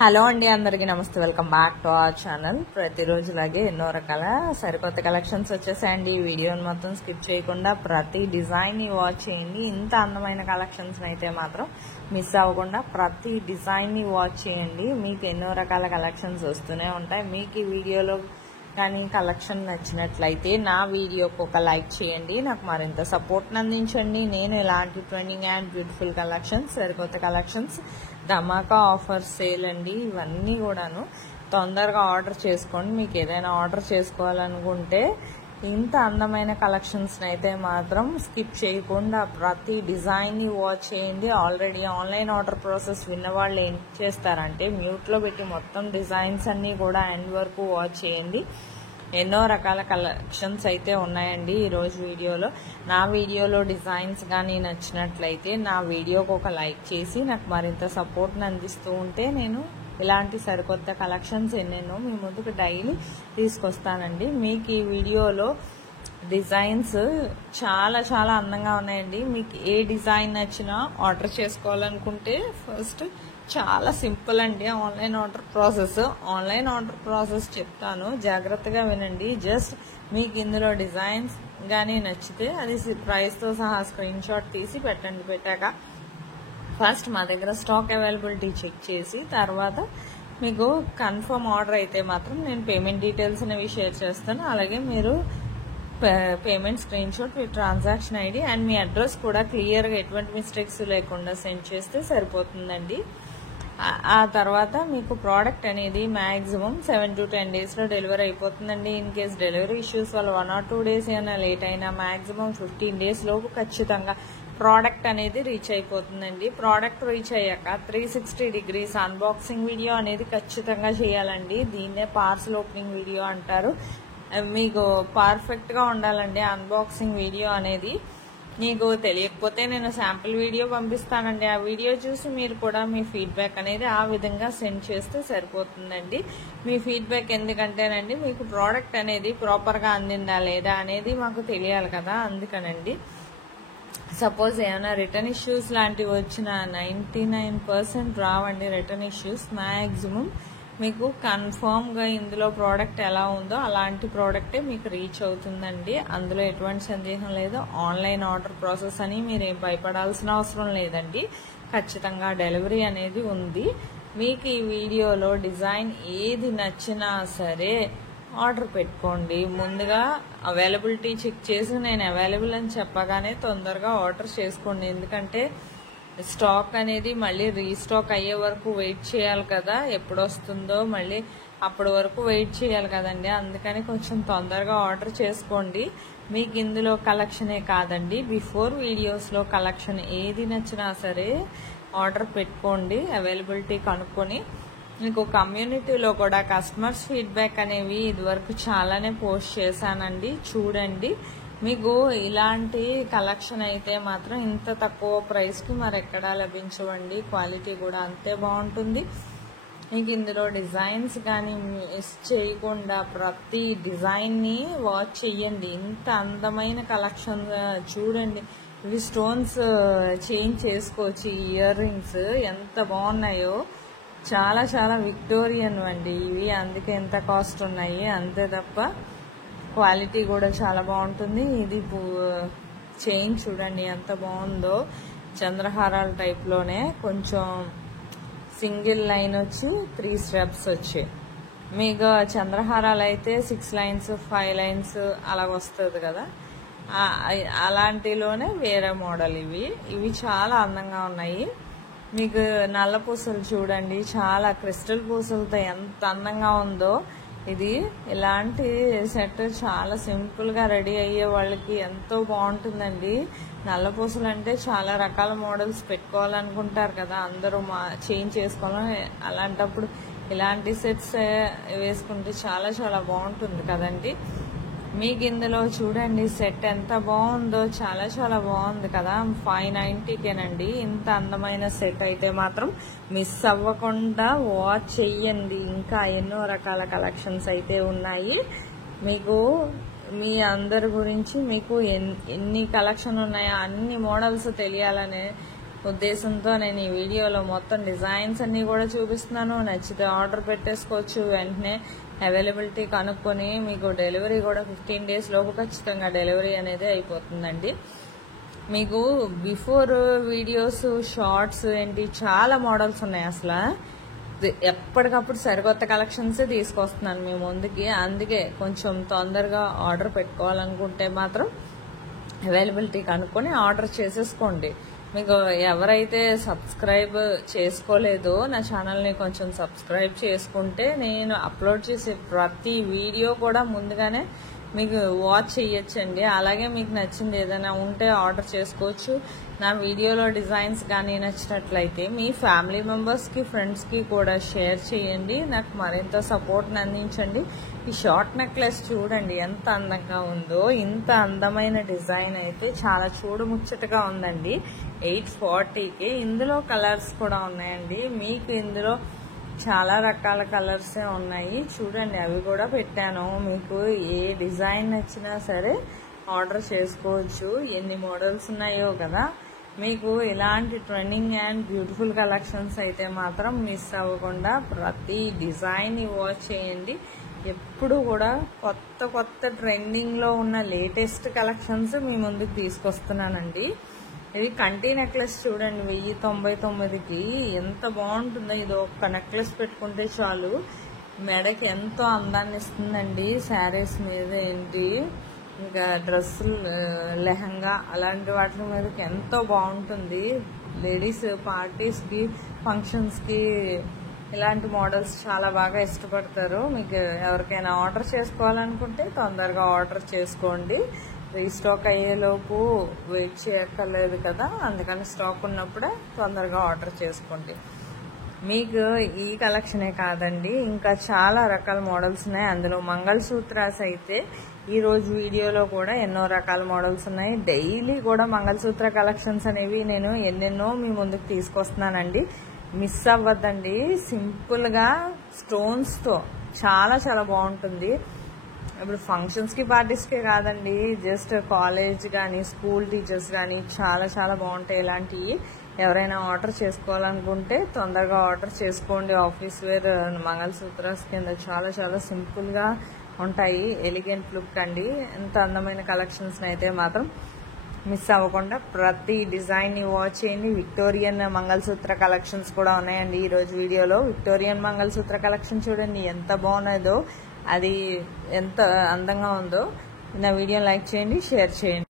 Hello అండి, అందరికీ నమస్తే. Welcome back to our channel. ప్రతిరోజులాగే ఎన్నో రకాల సరికొత్త కలెక్షన్స్ వచ్చేసాయండి. ఈ వీడియోని మొత్తం స్కిప్ చేయకుండా ప్రతి డిజైన్ని వాచ్ చేయండి. ఇంత అందమైన కలెక్షన్స్ అయితే మాత్రం మిస్ అవ్వకుండా ప్రతి డిజైన్ని వాచ్ చేయండి. మీకు ఎన్నో రకాల కలెక్షన్స్ వస్తూనే ఉంటాయి. మీకు ఈ వీడియోలో కానీ కలెక్షన్ నచ్చినట్లయితే నా వీడియోకి ఒక లైక్ చేయండి, నాకు మరింత సపోర్ట్ని అందించండి. నేను ఇలాంటి ట్రెండింగ్ అండ్ బ్యూటిఫుల్ కలెక్షన్స్, సరికొత్త కలెక్షన్స్, ధమాకా ఆఫర్ సేల్ అండి, ఇవన్నీ కూడాను తొందరగా ఆర్డర్ చేసుకోండి. మీకు ఏదైనా ఆర్డర్ చేసుకోవాలనుకుంటే ఇంత అందమైన కలెక్షన్స్ అయితే మాత్రం స్కిప్ చేయకుండా ప్రతి డిజైన్ని వాచ్ చేయండి. ఆల్రెడీ ఆన్లైన్ ఆర్డర్ ప్రాసెస్ విన్న వాళ్ళు ఏం చేస్తారంటే మ్యూట్లో పెట్టి మొత్తం డిజైన్స్ అన్నీ కూడా ఎండ్ వరకు వాచ్ చేయండి. ఎన్నో రకాల కలెక్షన్స్ అయితే ఉన్నాయండి ఈరోజు వీడియోలో. నా వీడియోలో డిజైన్స్ కానీ నచ్చినట్లయితే నా వీడియోకి ఒక లైక్ చేసి నాకు మరింత సపోర్ట్ని అందిస్తూ ఉంటే నేను ఇలాంటి సరికొత్త కలెక్షన్స్ ఎన్నెన్నో మీ ముందుకు డైలీ తీసుకొస్తానండి. మీకు ఈ వీడియోలో డిజైన్స్ చాలా చాలా అందంగా ఉన్నాయండి. మీకు ఏ డిజైన్ నచ్చినా ఆర్డర్ చేసుకోవాలనుకుంటే ఫస్ట్ చాలా సింపుల్ అండి ఆన్లైన్ ఆర్డర్ ప్రాసెస్ చెప్తాను, జాగ్రత్తగా వినండి. జస్ట్ మీకు ఇందులో డిజైన్స్ కానీ నచ్చితే అది ప్రైస్తో సహా స్క్రీన్ షాట్ తీసి పెట్టండి. పెట్టాక ఫస్ట్ మా దగ్గర స్టాక్ అవైలబిలిటీ చెక్ చేసి తర్వాత మీకు కన్ఫర్మ్ ఆర్డర్ అయితే మాత్రం నేను పేమెంట్ డీటెయిల్స్ అనేవి షేర్ చేస్తాను. అలాగే మీరు payment screen shot, me transaction ID and me address కూడా క్లియర్గా ఎటువంటి మిస్టేక్స్ లేకుండా సెండ్ చేస్తే సరిపోతుందండి. ఆ తర్వాత మీకు ప్రోడక్ట్ అనేది మ్యాక్సిమం 7 to 10 డేస్లో డెలివరీ అయిపోతుందండి. ఇన్ కేస్ డెలివరీ ఇష్యూస్ వల్ల 1 or 2 days అయినా లేట్ అయినా మ్యాక్సిమం 15 days లోపు ఖచ్చితంగా ప్రోడక్ట్ అనేది రీచ్ అయిపోతుందండి. ప్రోడక్ట్ రీచ్ అయ్యాక 360 degrees అన్బాక్సింగ్ వీడియో అనేది ఖచ్చితంగా చేయాలండి. దీన్నే పార్సల్ ఓపెనింగ్ వీడియో అంటారు. మీకు పర్ఫెక్ట్గా ఉండాలండి అన్బాక్సింగ్ వీడియో అనేది. మీకు తెలియకపోతే నేను శాంపిల్ వీడియో పంపిస్తానండి. ఆ వీడియో చూసి మీరు కూడా మీ ఫీడ్బ్యాక్ అనేది ఆ విధంగా సెండ్ చేస్తే సరిపోతుందండి. మీ ఫీడ్బ్యాక్ ఎందుకంటేనండి మీకు ప్రోడక్ట్ అనేది ప్రాపర్గా అందిందా లేదా అనేది మాకు తెలియాలి కదా, అందుకనండి. సపోజ్ ఏమైనా రిటర్న్ ఇష్యూస్ లాంటివి వచ్చిన 99% రావండి రిటర్న్ ఇష్యూస్. మ్యాక్సిమం మీకు కన్ఫర్మ్గా ఇందులో ప్రోడక్ట్ ఎలా ఉందో అలాంటి ప్రోడక్టే మీకు రీచ్ అవుతుందండి. అందులో ఎటువంటి సందేహం లేదు. ఆన్లైన్ ఆర్డర్ ప్రాసెస్ అని మీరేం భయపడాల్సిన అవసరం లేదండి. ఖచ్చితంగా డెలివరీ అనేది ఉంది. మీకు ఈ వీడియోలో డిజైన్ ఏది నచ్చినా సరే ఆర్డర్ పెట్టుకోండి. ముందుగా అవైలబిలిటీ చెక్ చేసి నేను అవైలబుల్ అని చెప్పగానే తొందరగా ఆర్డర్ చేసుకోండి. ఎందుకంటే స్టాక్ అనేది మళ్ళీ రీస్టాక్ అయ్యే వరకు వెయిట్ చేయాలి కదా, ఎప్పుడు వస్తుందో మళ్ళీ అప్పటి వరకు వెయిట్ చేయాలి కదండి. అందుకని కొంచెం తొందరగా ఆర్డర్ చేసుకోండి. మీకు ఇందులో కలెక్షనే కాదండి, బిఫోర్ వీడియోస్లో కలెక్షన్ ఏది నచ్చినా సరే ఆర్డర్ పెట్టుకోండి, అవైలబిలిటీ కనుక్కొని. మీకు కమ్యూనిటీలో కూడా కస్టమర్స్ ఫీడ్బ్యాక్ అనేవి ఇదివరకు చాలానే పోస్ట్ చేశానండి, చూడండి. మీకు ఇలాంటి కలెక్షన్ అయితే మాత్రం ఇంత తక్కువ ప్రైస్కి మరెక్కడా లభించవండి. క్వాలిటీ కూడా అంతే బాగుంటుంది. మీకు ఇందులో డిజైన్స్ కానీ మిస్ చేయకుండా ప్రతి డిజైన్ని వాచ్ చెయ్యండి. ఇంత అందమైన కలెక్షన్ చూడండి. ఇవి స్టోన్స్ చేంజ్ చేసుకోవచ్చు. ఇయర్ రింగ్స్ ఎంత బాగున్నాయో, చాలా చాలా విక్టోరియన్ అండి ఇవి, అందుకే ఎంత కాస్ట్ ఉన్నాయి అంతే తప్ప క్వాలిటీ కూడా చాలా బాగుంటుంది. ఇది చైన్ చూడండి ఎంత బాగుందో, చంద్రహారాల టైప్లోనే కొంచెం సింగిల్ లైన్ వచ్చి 3 steps వచ్చాయి. మీకు చంద్రహారాలు అయితే 6 lines 5 lines అలా వస్తుంది కదా, అలాంటిలోనే వేరే మోడల్ ఇవి చాలా అందంగా ఉన్నాయి. మీకు నల్ల పూసలు చూడండి, చాలా క్రిస్టల్ పూసలతో ఎంత అందంగా ఉందో. ఇది ఇలాంటి సెట్ చాలా సింపుల్గా రెడీ అయ్యే వాళ్ళకి ఎంతో బాగుంటుందండి. నల్ల పూసలు అంటే చాలా రకాల మోడల్స్ పెట్టుకోవాలనుకుంటారు కదా అందరూ, చేంజ్ చేసుకోవాలని. అలాంటప్పుడు ఇలాంటి సెట్స్ వేసుకుంటే చాలా చాలా బాగుంటుంది కదండి. మీకు ఇందులో చూడండి సెట్ ఎంత బాగుందో, చాలా చాలా బాగుంది కదా. 590కేనండి. ఇంత అందమైన సెట్ అయితే మాత్రం మిస్ అవ్వకుండా వాచ్ చెయ్యండి. ఇంకా ఎన్నో రకాల కలెక్షన్స్ అయితే ఉన్నాయి. మీకు మీ అందరి గురించి మీకు ఎన్ని కలెక్షన్ ఉన్నాయో అన్ని మోడల్స్ తెలియాలనే ఉద్దేశంతో నేను ఈ వీడియోలో మొత్తం డిజైన్స్ అన్నీ కూడా చూపిస్తున్నాను. నచ్చితే ఆర్డర్ పెట్టేసుకోవచ్చు. వెంటనే అవైలబిలిటీ కనుక్కొని మీకు డెలివరీ కూడా 15 days లోపు ఖచ్చితంగా డెలివరీ అనేది అయిపోతుందండి. మీకు బిఫోర్ వీడియోస్, షార్ట్స్ ఏంటి చాలా మోడల్స్ ఉన్నాయి. అసలు ఎప్పటికప్పుడు సరికొత్త కలెక్షన్స్ తీసుకొస్తున్నాను మీ ముందుకి. అందుకే కొంచెం తొందరగా ఆర్డర్ పెట్టుకోవాలనుకుంటే మాత్రం అవైలబిలిటీ కనుక్కొని ఆర్డర్ చేసేసుకోండి. మీకు ఎవరైతే సబ్స్క్రైబ్ చేసుకోలేదో నా ఛానల్ని కొంచెం సబ్స్క్రైబ్ చేసుకుంటే నేను అప్లోడ్ చేసే ప్రతి వీడియో కూడా ముందుగానే మీకు వాచ్ చేయొచ్చండి. అలాగే మీకు నచ్చింది ఏదైనా ఉంటే ఆర్డర్ చేసుకోవచ్చు. నా వీడియోలో డిజైన్స్ కానీ నచ్చినట్లయితే మీ ఫ్యామిలీ మెంబర్స్కి, ఫ్రెండ్స్కి కూడా షేర్ చేయండి. నాకు మరింత సపోర్ట్ని అందించండి. ఈ షార్ట్ నెక్లెస్ చూడండి ఎంత అందంగా ఉందో. ఇంత అందమైన డిజైన్ అయితే చాలా చూడముచ్చటగా ఉందండి. 840కి ఇందులో కలర్స్ కూడా ఉన్నాయండి. మీకు ఇందులో చాలా రకాల కలర్సే ఉన్నాయి చూడండి. అవి కూడా పెట్టాను. మీకు ఏ డిజైన్ నచ్చినా సరే ఆర్డర్ చేసుకోవచ్చు. ఎన్ని మోడల్స్ ఉన్నాయో కదా. మీకు ఇలాంటి ట్రెండింగ్ అండ్ బ్యూటిఫుల్ కలెక్షన్స్ అయితే మాత్రం మిస్ అవ్వకుండా ప్రతి డిజైన్ వాచ్ చేయండి. ఎప్పుడు కూడా కొత్త కొత్త ట్రెండింగ్లో ఉన్న లేటెస్ట్ కలెక్షన్స్ మీ ముందుకు తీసుకొస్తున్నానండి. ఇది కంటి నెక్లెస్ చూడండి 1099కి ఎంత బాగుంటుందో. ఇది ఒక్క నెక్లెస్ పెట్టుకుంటే చాలు మెడకి ఎంతో అందాన్ని ఇస్తుందండి. శారీస్ మీద ఏంటి, ఇంకా డ్రెస్సులు, లెహంగా అలాంటి వాటి మీదకి ఎంతో బాగుంటుంది. లేడీస్ పార్టీస్కి, ఫంక్షన్స్కి ఇలాంటి మోడల్స్ చాలా బాగా ఇష్టపడతారు. మీకు ఎవరికైనా ఆర్డర్ చేసుకోవాలనుకుంటే తొందరగా ఆర్డర్ చేసుకోండి. రీస్టాక్ అయ్యేలోపు వెయిట్ చేయక్కర్లేదు కదా. అందుకని స్టాక్ ఉన్నప్పుడే తొందరగా ఆర్డర్ చేసుకోండి. మీకు ఈ కలెక్షనే కాదండి, ఇంకా చాలా రకాల మోడల్స్ ఉన్నాయి. అందులో మంగళసూత్రాస్ అయితే ఈరోజు వీడియోలో కూడా ఎన్నో రకాల మోడల్స్ ఉన్నాయి. డైలీ కూడా మంగళసూత్ర కలెక్షన్స్ అనేవి నేను ఎన్నెన్నో మీ ముందుకు తీసుకొస్తున్నానండి. మిస్ అవ్వద్దండి. సింపుల్గా స్టోన్స్తో చాలా చాలా బాగుంటుంది. ఇప్పుడు ఫంక్షన్స్కి, పార్టీస్కే కాదండి, జస్ట్ కాలేజ్ కానీ, స్కూల్ టీచర్స్ కానీ చాలా చాలా బాగుంటాయి ఇలాంటివి. ఎవరైనా ఆర్డర్ చేసుకోవాలనుకుంటే తొందరగా ఆర్డర్ చేసుకోండి. ఆఫీస్ వేర్ మంగళసూత్రాస్ కింద చాలా చాలా సింపుల్గా ఉంటాయి. ఎలిగెంట్ లుక్ అండి. ఎంత అందమైన కలెక్షన్స్ అయితే మాత్రం మిస్ అవ్వకుండా ప్రతి డిజైన్ని వాచ్ చేయండి. విక్టోరియన్ మంగళసూత్ర కలెక్షన్స్ కూడా ఉన్నాయండి ఈరోజు వీడియోలో. విక్టోరియన్ మంగళసూత్ర కలెక్షన్ చూడండి ఎంత బాగున్నదో, అది ఎంత అందంగా ఉందో. నా వీడియోని లైక్ చేయండి, షేర్ చేయండి.